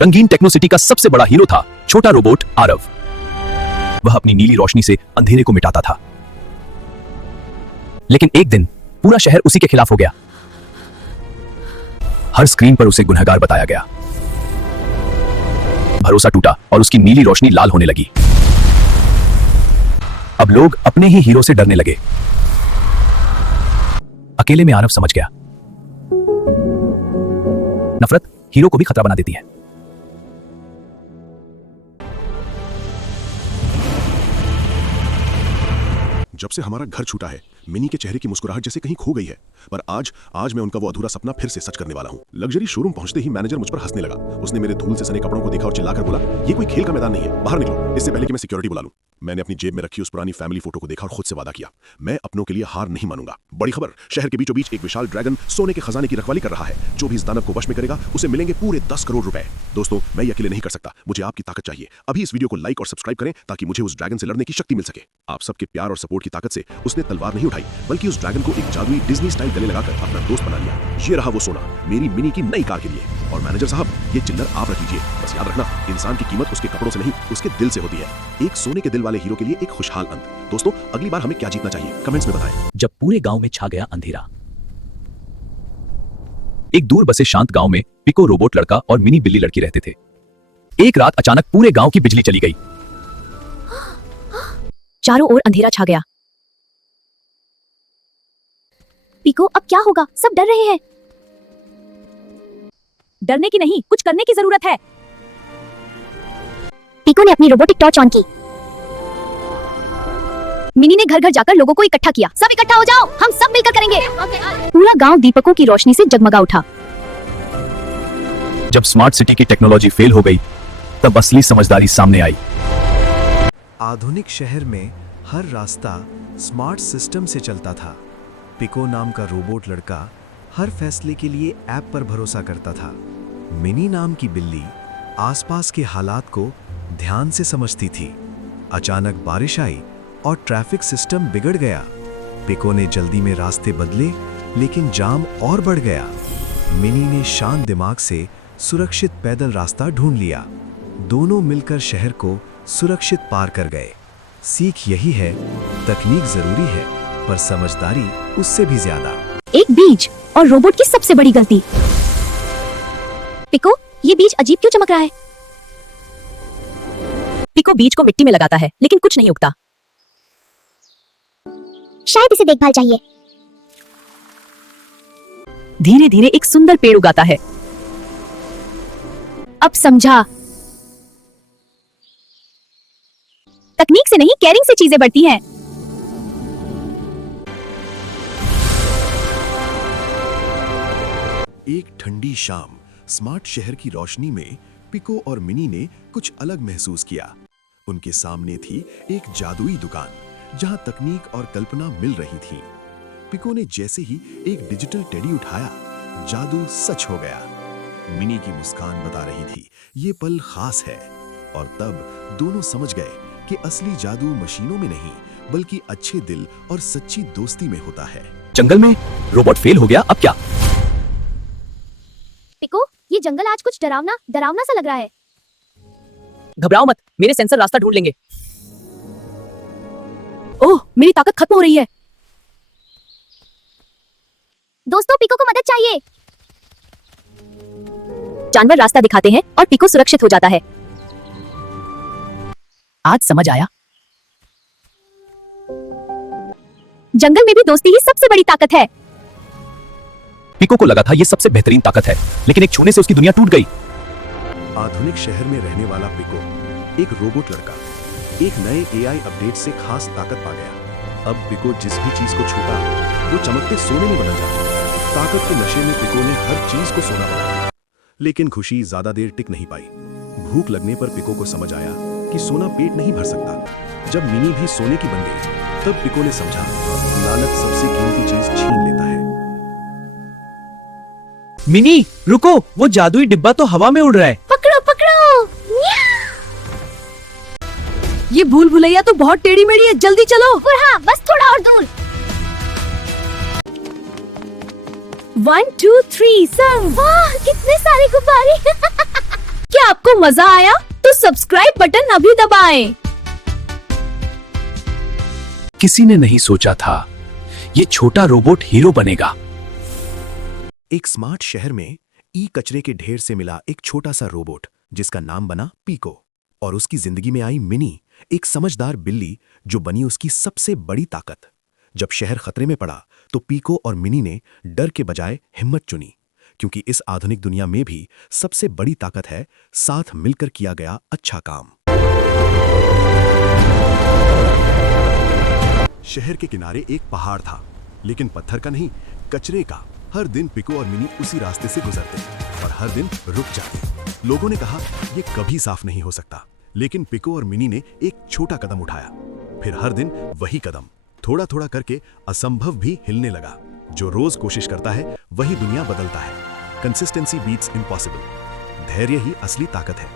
रंगीन टेक्नोसिटी का सबसे बड़ा हीरो था छोटा रोबोट आरव। वह अपनी नीली रोशनी से अंधेरे को मिटाता था। लेकिन एक दिन पूरा शहर उसी के खिलाफ हो गया। हर स्क्रीन पर उसे गुनहगार बताया गया। भरोसा टूटा और उसकी नीली रोशनी लाल होने लगी। अब लोग अपने ही हीरो से डरने लगे। अकेले में आरव समझ गया, नफरत हीरो को भी खतरा बना देती है। जब से हमारा घर छूटा है, मिनी के चेहरे की मुस्कुराहट जैसे कहीं खो गई है। पर आज मैं उनका वो अधूरा सपना फिर से सच करने वाला हूँ। लग्जरी शोरूम पहुंचते ही मैनेजर मुझ पर हंसने लगा। उसने मेरे धूल से सने कपड़ों को देखा और चिल्लाकर बोला, ये कोई खेल का मैदान नहीं है, बाहर निकलो, इससे पहले कि मैं सिक्योरिटी बुला लूं। मैंने अपनी जेब में रखी उस पुरानी फैमिली फोटो को देखा और खुद से वादा किया, मैं अपनों के लिए हार नहीं मानूंगा। बड़ी खबर, शहर के बीचों बीच एक विशाल ड्रैगन सोने के खजाने की रखवाली कर रहा है। जो भी इस दानव को वश में करेगा उसे मिलेंगे पूरे 10 करोड़ रुपए। दोस्तों, मैं ये अकेले नहीं कर सकता, मुझे आपकी ताकत चाहिए। अभी इस वीडियो को लाइक और सब्सक्राइब करें ताकि मुझे उस ड्रैगन से लड़ने की शक्ति मिल सके। आप सबके प्यार और सपोर्ट की ताकत से उसने तलवार नहीं उठाई, बल्कि उस ड्रैगन को एक जादुई डिज्नी स्टाइल गले लगाकर अपना दोस्त बना लिया। ये रहा वो सोना, मेरी मिनी की नई कार के लिए। और मैनेजर साहब, ये चिल्लर आप रख लीजिए। बस याद रखना, इंसान की कीमत उसके कपड़ों से नहीं, उसके दिल से होती है। एक सोने के दिल वाले हीरो के लिए एक खुशहाल अंत। दोस्तों, अगली बार हमें क्या जीतना चाहिए, कमेंट्स में बताएं। जब पूरे गांव में छा गया अंधेरा, एक दूर बसे शांत गांव में पिको रोबोट लड़का और मिनी बिल्ली लड़की रहते थे। एक रात अचानक पूरे गांव की बिजली चली गई। चारों ओर अंधेरा छा गया। पिको, अब क्या होगा? सब डर रहे हैं। डरने की नहीं, कुछ करने की जरूरत है। पिको ने अपनी रोबोटिक टॉर्च ऑन की। मिनी ने घर घर जाकर लोगों को इकट्ठा किया। सब इकट्ठा हो जाओ, हम सब मिलकर करेंगे। पूरा गांव दीपकों की रोशनी से जगमगा उठा। जब स्मार्ट सिटी की टेक्नोलॉजी फेल हो गई, तब असली समझदारी सामने आई। आधुनिक शहर में हर रास्ता स्मार्ट सिस्टम से चलता था। पिको नाम का रोबोट लड़का हर फैसले के लिए ऐप पर भरोसा करता था। मिनी नाम की बिल्ली आसपास के हालात को ध्यान से समझती थी। अचानक बारिश आई और ट्रैफिक सिस्टम बिगड़ गया। पिको ने जल्दी में रास्ते बदले, लेकिन जाम और बढ़ गया। मिनी ने शांत दिमाग से सुरक्षित पैदल रास्ता ढूंढ लिया। दोनों मिलकर शहर को सुरक्षित पार कर गए। सीख यही है, तकनीक जरूरी है, पर समझदारी उससे भी ज्यादा। एक बीज और रोबोट की सबसे बड़ी गलती। पिको, ये बीज अजीब क्यों चमक रहा है? पिको बीज को मिट्टी में लगाता है, लेकिन कुछ नहीं उगता। शायद इसे देखभाल चाहिए। धीरे धीरे एक सुंदर पेड़ उगाता है। अब समझा, तकनीक से नहीं, केयरिंग से चीजें बढ़ती हैं। एक ठंडी शाम स्मार्ट शहर की रोशनी में पिको और मिनी ने कुछ अलग महसूस किया। उनके सामने थी एक जादुई दुकान जहां तकनीक और कल्पना मिल रही थी। पिको ने जैसे ही एक डिजिटल टेडी उठाया, जादू सच हो गया। मिनी की मुस्कान बता रही थी, ये पल खास है। और तब दोनों समझ गए कि असली जादू मशीनों में नहीं, बल्कि अच्छे दिल और सच्ची दोस्ती में होता है। जंगल में रोबोट फेल हो गया, अब क्या? पिको, ये जंगल आज कुछ डरावना सा लग रहा है। घबराओ मत, मेरे सेंसर रास्ता ढूंढ लेंगे। ओह, मेरी ताकत खत्म हो रही है। दोस्तों, पिको को मदद चाहिए। जानवर रास्ता दिखाते हैं और पिको सुरक्षित हो जाता है। आज समझ आया, जंगल में भी दोस्ती ही सबसे बड़ी ताकत है। पिको को लगा था ये सबसे बेहतरीन ताकत है, लेकिन एक छूने से उसकी दुनिया टूट गई। आधुनिक शहर में रहने वाला पिको, एक रोबोट लड़का, एक नए एआई अपडेट से खास ताकत पा गया। अब पिको जिस भी चीज को छूता, वो चमकते सोने में बदल जाता। ताकत के नशे में पिको ने हर चीज को सोना बनाया। लेकिन खुशी ज्यादा देर टिक नहीं पाई। भूख लगने पर पिको को समझ आया कि सोना पेट नहीं भर सकता। जब मिनी भी सोने की बन गई, तब पिको ने समझा, लालच सबसे कीमती चीज छीन लेता है। मिनी, रुको, वो जादुई डिब्बा तो हवा में उड़ रहा है। पकड़ो पकड़ो। ये भूल भुलैया तो बहुत टेढ़ी मेढ़ी है, जल्दी चलो। हाँ, बस थोड़ा और दूर। 1 2 3 सब। वाह, कितने सारे गुब्बारे। क्या आपको मजा आया तो सब्सक्राइब बटन अभी दबाएं। किसी ने नहीं सोचा था ये छोटा रोबोट हीरो बनेगा। एक स्मार्ट शहर में ई कचरे के ढेर से मिला एक छोटा सा रोबोट जिसका नाम बना पीको। और उसकी जिंदगी में आई मिनी, एक समझदार बिल्ली जो बनी उसकी सबसे बड़ी ताकत। जब शहर खतरे में पड़ा तो पीको और मिनी ने डर के बजाय हिम्मत चुनी, क्योंकि इस आधुनिक दुनिया में भी सबसे बड़ी ताकत है साथ मिलकर किया गया अच्छा काम। शहर के किनारे एक पहाड़ था, लेकिन पत्थर का नहीं, कचरे का। हर दिन पिको और मिनी उसी रास्ते से गुजरते और हर दिन रुक जाते। लोगों ने कहा यह कभी साफ नहीं हो सकता, लेकिन पिको और मिनी ने एक छोटा कदम उठाया। फिर हर दिन वही कदम, थोड़ा थोड़ा करके असंभव भी हिलने लगा। जो रोज कोशिश करता है वही दुनिया बदलता है। Consistency beats impossible. धैर्य ही असली ताकत है।